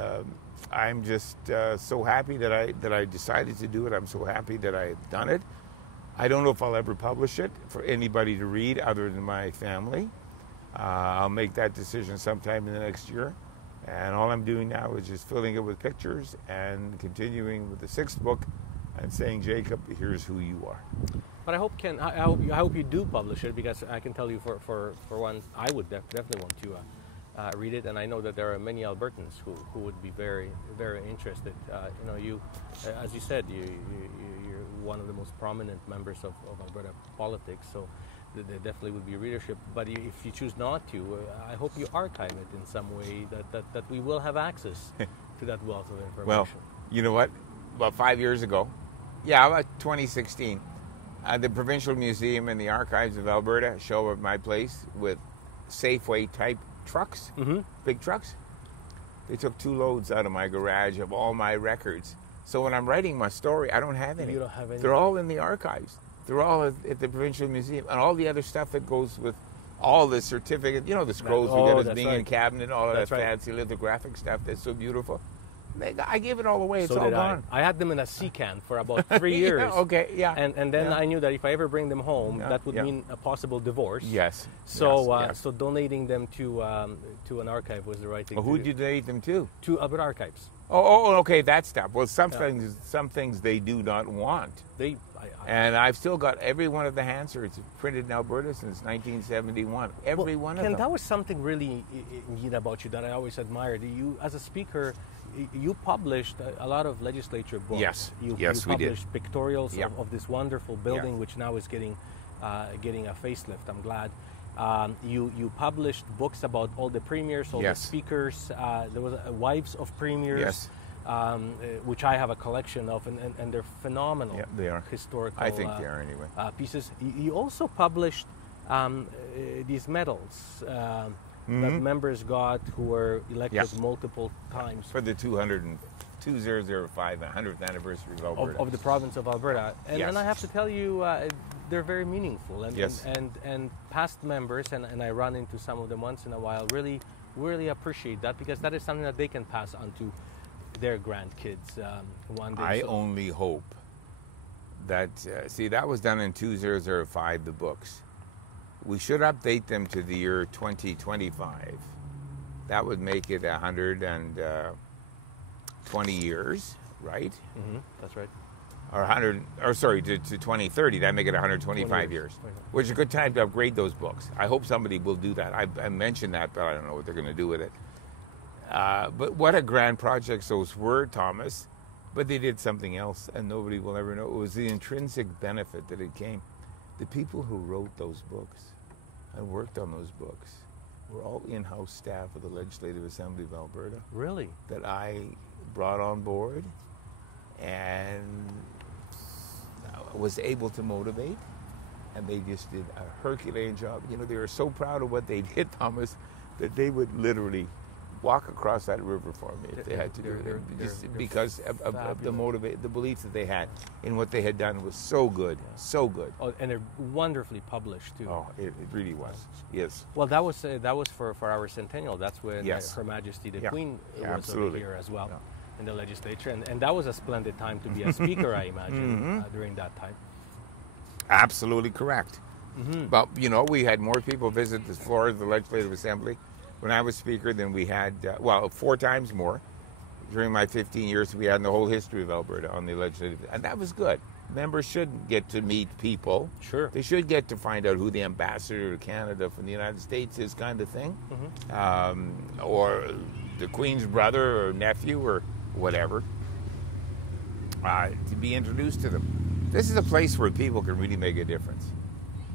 I'm just so happy that I decided to do it. I'm so happy that I've done it. I don't know if I'll ever publish it for anybody to read other than my family. I'll make that decision sometime in the next year. And all I'm doing now is just filling it with pictures and continuing with the 6th book and saying, Jacob, here's who you are. But I hope, Ken, I hope you do publish it, because I can tell you for one, I would definitely want to read it, and I know that there are many Albertans who would be very, very interested. You, as you said, you're one of the most prominent members of Alberta politics, so there definitely would be readership. But if you choose not to, I hope you archive it in some way that we will have access to that wealth of information. Well, you know what? About 5 years ago, about 2016, the Provincial Museum and the Archives of Alberta show up at my place with Safeway-type trucks, big trucks. They took 2 loads out of my garage of all my records. So when I'm writing my story, I don't have any. You don't have any. They're all in the archives. They're all at the Provincial Museum. And all the other stuff that goes with all the certificates, the scrolls we get as being in cabinet, all of that fancy lithographic stuff that's so beautiful. I gave it all away. It's all gone. I had them in a sea can for about 3 years. And then I knew that if I ever bring them home, that would mean a possible divorce. Yes. So so donating them to an archive was the right thing to do. Who did you donate them to? To Alberta Archives. Oh, okay, that stuff. Well, some things they do not want. And I've still got every one of the Hansards printed in Alberta since 1971. Every one of them. And that was something really neat about you that I always admired. You, as a speaker, you published a lot of legislature books. Yes, you we did. published pictorials of this wonderful building, which now is getting a facelift. I'm glad. You published books about all the premiers, all the speakers. There was Wives of Premiers, which I have a collection of, and they're phenomenal. Yeah, they are. Historical. I think they are anyway. Pieces. You also published these medals that members got who were elected multiple times for the 2005 100th anniversary of Alberta of the province of Alberta, and I have to tell you, they're very meaningful, and past members, and I run into some of them once in a while, really appreciate that, because that is something that they can pass on to their grandkids one day. I only hope that that was done in 2005, the books. We should update them to the year 2025. That would make it 120 years, right? That's right. Or to 2030. That make it 125 years, which is a good time to upgrade those books. I hope somebody will do that. I mentioned that, but I don't know what they're going to do with it. But what a grand project those were, Thomas. But they did something else, and nobody will ever know. It was the intrinsic benefit that it came. The people who wrote those books and worked on those books were all in-house staff of the Legislative Assembly of Alberta. Really? That I brought on board and was able to motivate, and they just did a Herculean job. They were so proud of what they did, Thomas, that they would literally walk across that river for me if they had to do it. Because of the belief that they had in what they had done was so good, so good. Oh, and they're wonderfully published too. Oh, it really was. Yes. Well, that was for our centennial. That's when Her Majesty the Queen was over here as well in the legislature, and that was a splendid time to be a speaker, I imagine, during that time. Absolutely correct. But we had more people visit the floor of the Legislative Assembly when I was Speaker than we had, 4 times more during my 15 years we had in the whole history of Alberta on the legislative. And that was good. Members should get to meet people. Sure. They should get to find out who the ambassador to Canada from the United States is, kind of thing. Or the Queen's brother or nephew or whatever. To be introduced to them. This is a place where people can really make a difference.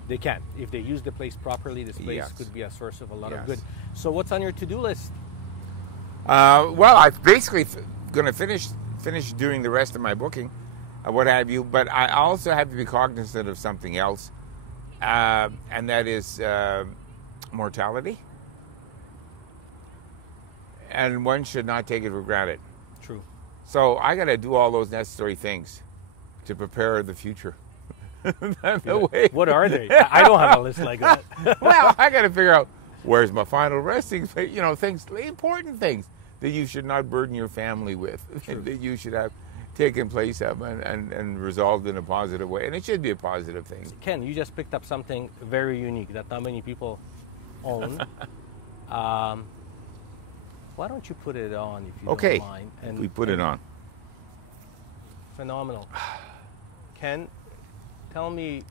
They can. If they use the place properly, this place could be a source of a lot of good. So what's on your to-do list? I'm basically going to finish doing the rest of my booking, what have you, but I also have to be cognizant of something else, and that is mortality. And one should not take it for granted. True. So I got to do all those necessary things to prepare the future. What are they? I don't have a list like that. Well, I got to figure out where's my final resting place. Things, important things that you should not burden your family with, that you should have taken place of and resolved in a positive way. And it should be a positive thing. Ken, you just picked up something very unique that not many people own. Why don't you put it on if you don't mind? And we put it on. Phenomenal. Ken, tell me,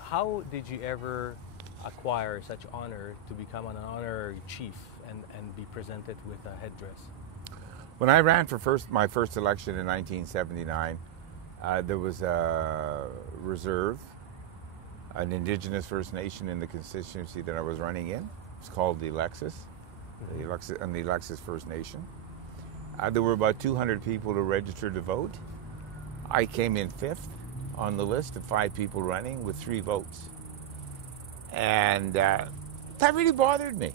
how did you ever acquire such honor to become an honorary chief and be presented with a headdress? When I ran for my first election in 1979, there was a reserve an Indigenous First Nation in the constituency that I was running in. It's called the Alexis, the Alexis First Nation. There were about 200 people who registered to vote. I came in 5th on the list of 5 people running with 3 votes. And that really bothered me.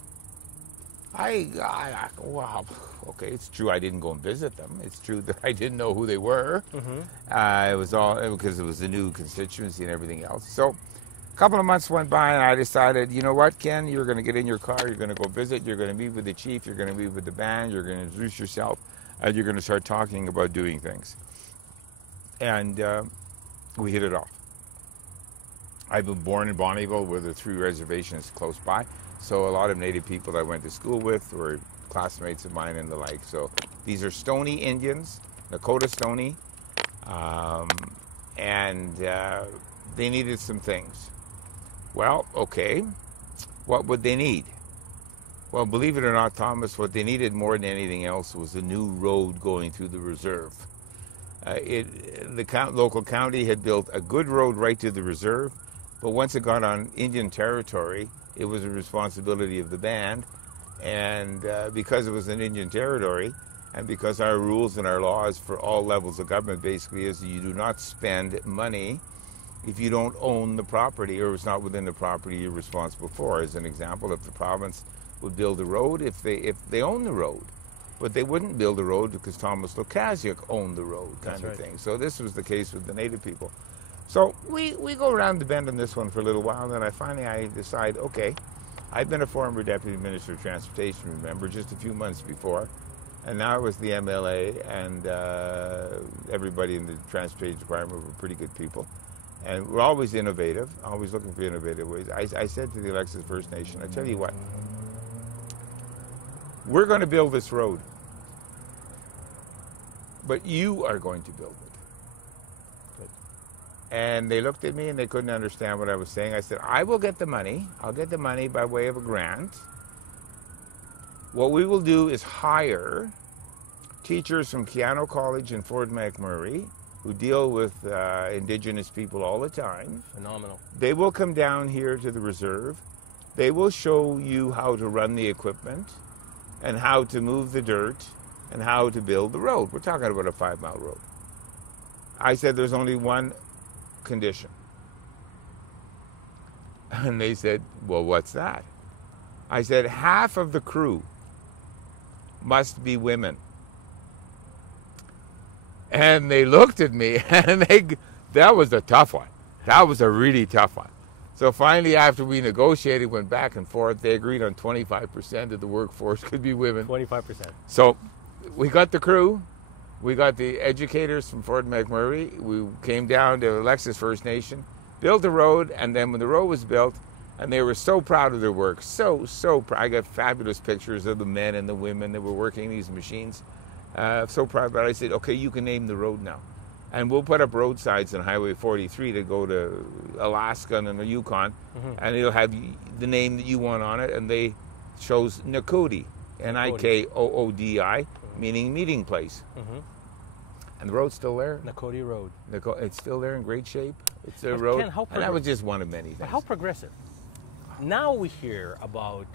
Wow, okay, it's true I didn't go and visit them. It's true that I didn't know who they were. It was all because it was a new constituency and everything else. So a couple of months went by and I decided, you know what, Ken, you're going to get in your car, you're going to go visit, you're going to meet with the chief, you're going to meet with the band, you're going to introduce yourself, and you're going to start talking about doing things. And we hit it off. I've been born in Bonnyville, where there are 3 reservations close by. So a lot of Native people that I went to school with were classmates of mine and the like. So these are Stoney Indians, Nakota Stoney, and they needed some things. Well, okay, what would they need? Well, believe it or not, Thomas, what they needed more than anything else was a new road going through the reserve. The local county had built a good road right to the reserve, but once it got on Indian territory, it was a responsibility of the band, and because it was an Indian territory, and because our rules and our laws for all levels of government basically is that you do not spend money if you don't own the property or it's not within the property you're responsible for. As an example, if the province would build a road, if they own the road, but they wouldn't build a road because Thomas Lukasiuk owned the road, kind of thing. So this was the case with the Native people. So we go around the bend on this one for a little while, and I decide, okay, I've been a former Deputy Minister of Transportation, remember, just a few months before, and now I was the MLA, and everybody in the Transportation Department were pretty good people. And we're always innovative, always looking for innovative ways. I said to the Alexis First Nation, I tell you what, we're going to build this road, but you are going to build it. And they looked at me and they couldn't understand what I was saying. I said, I will get the money. I'll get the money by way of a grant. What we will do is hire teachers from Keano College in Fort McMurray who deal with Indigenous people all the time. Phenomenal. They will come down here to the reserve. They will show you how to run the equipment and how to move the dirt and how to build the road. We're talking about a 5-mile road. I said there's only one condition. And they said, well, what's that? I said, half of the crew must be women. And they looked at me, and that was a tough one. That was a really tough one. So finally, after we negotiated, went back and forth, they agreed on 25% of the workforce could be women. 25%. So we got the crew. We got the educators from Fort McMurray. We came down to Alexis First Nation, built the road, and then when the road was built, and they were so proud of their work, so proud. I got fabulous pictures of the men and the women that were working these machines. So proud. But I said, okay, you can name the road now. And we'll put up road signs on Highway 43 to go to Alaska and the Yukon, and it'll have the name that you want on it, and they chose Nikoodi, Nikoodi, meaning meeting place. And the road's still there. Nikoodi Road. It's still there in great shape. It's a road. Ken, and that was just one of many things. But how progressive? Now we hear about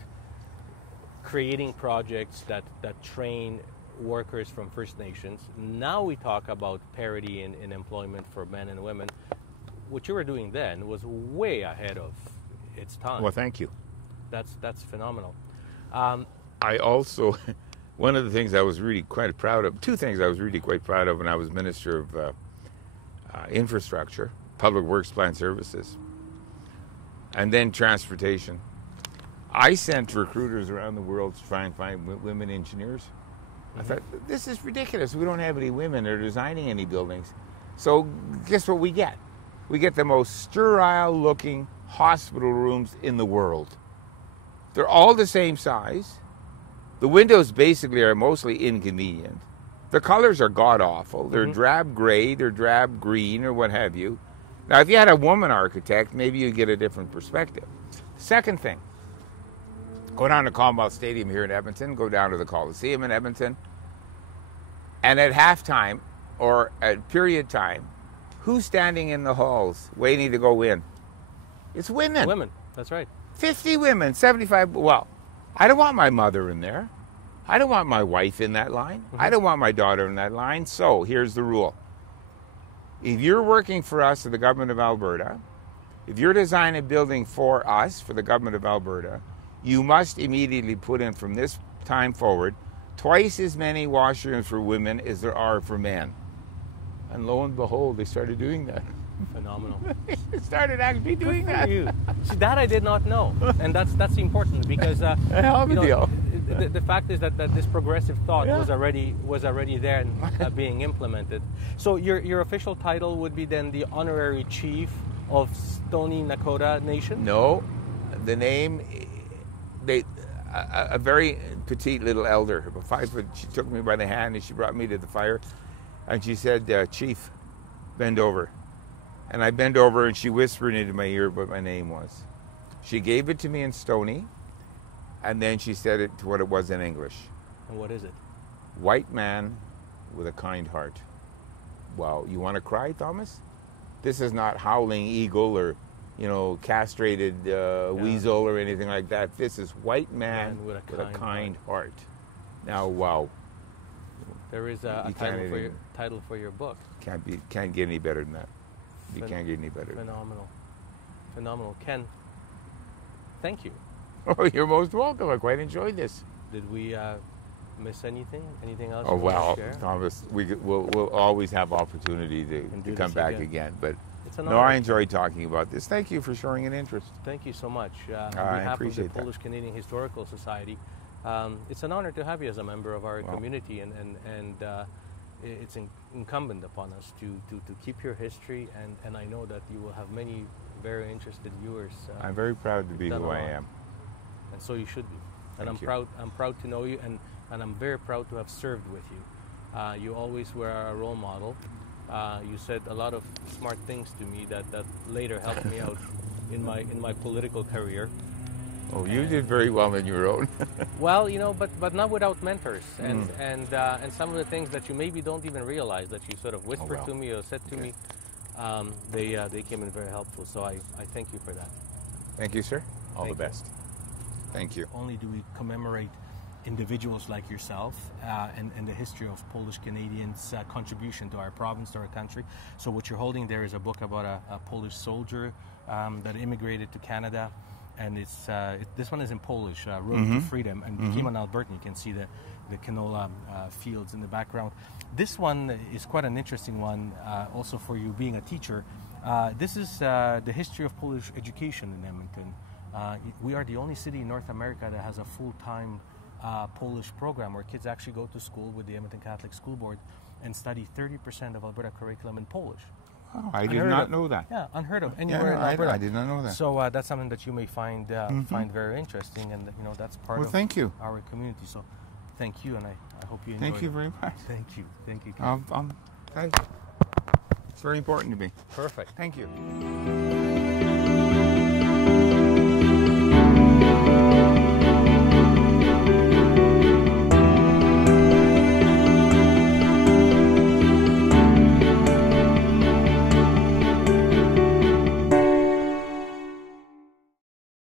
creating projects that train workers from First Nations. Now we talk about parity in employment for men and women. What you were doing then was way ahead of its time. Well, thank you. That's phenomenal. I also... One of the things I was really quite proud of, 2 things I was really quite proud of when I was Minister of Infrastructure, Public Works Plant Services, and then Transportation. I sent recruiters around the world to try and find women engineers. I thought, this is ridiculous. We don't have any women that are designing any buildings. So guess what we get? We get the most sterile-looking hospital rooms in the world. They're all the same size. The windows basically are mostly inconvenient. The colors are god-awful. They're drab gray, they're drab green, or what have you. Now, if you had a woman architect, maybe you'd get a different perspective. Second thing, go down to Commonwealth Stadium here in Edmonton, go down to the Coliseum in Edmonton, and at halftime, or at period time, who's standing in the halls waiting to go in? It's women. Women, that's right. 50 women, 75. Well, I don't want my mother in there. I don't want my wife in that line. I don't want my daughter in that line. So here's the rule. If you're working for us at the government of Alberta, if you're designing a building for us, for the government of Alberta, you must immediately put in from this time forward twice as many washrooms for women as there are for men. And lo and behold, they started doing that. Phenomenal. They started actually doing Good for that. you. See, that I did not know, and that's important because Hell of a deal. The fact is that this progressive thought was already there and being implemented. So your official title would be then the honorary chief of Stoney Nakoda Nation? No, the name, a very petite little elder, about 5 foot. She took me by the hand and she brought me to the fire, and she said, "Chief, bend over." And I bent over and she whispered into my ear what my name was. She gave it to me in Stoney, and then she said it to what it was in English. And what is it? White man with a kind heart. Wow, you want to cry, Thomas? This is not howling eagle or, castrated weasel or anything like that. This is white man with a kind heart. Now, wow. There is a title for your book. Can't get any better than that. You can't get any better. Phenomenal. Ken, thank you. Oh, you're most welcome. I quite enjoyed this. Did we miss anything? Anything else? Oh, you want well, to share? Thomas, we'll always have opportunity to come back again. But it's an no, honor. I enjoyed talking about this. Thank you for showing an interest. Thank you so much. On I behalf of the appreciate that. Polish Canadian Historical Society, it's an honor to have you as a member of our community, and it's incumbent upon us to keep your history, and I know that you will have many very interested viewers. I'm very proud to be who I am. And so you should be. And Thank you. I'm proud to know you, and I'm very proud to have served with you. You always were a role model. You said a lot of smart things to me that later helped me out in my political career. Oh, you did very well on your own. Well, but not without mentors, and some of the things that you maybe don't even realize that you sort of whispered to me or said to me, they came in very helpful. So I thank you for that. Thank you, sir. All Thank the best. Thank you. Only do we commemorate individuals like yourself and the history of Polish Canadians' contribution to our province, to our country. So what you're holding there is a book about a Polish soldier that immigrated to Canada. And this one is in Polish, Road to Freedom, and became an Albertan. You can see the canola fields in the background. This one is quite an interesting one, also for you being a teacher. This is the history of Polish education in Edmonton. We are the only city in North America that has a full-time Polish program where kids actually go to school with the Edmonton Catholic School Board and study 30% of Alberta curriculum in Polish. Oh, I did not know that. Yeah, unheard of anywhere in Alberta. I did not know that. So that's something that you may find very interesting, and that's part of thank you. our community. So thank you, and I hope you enjoy Thank you very much. Thank you. It's very important to me. Perfect. Thank you.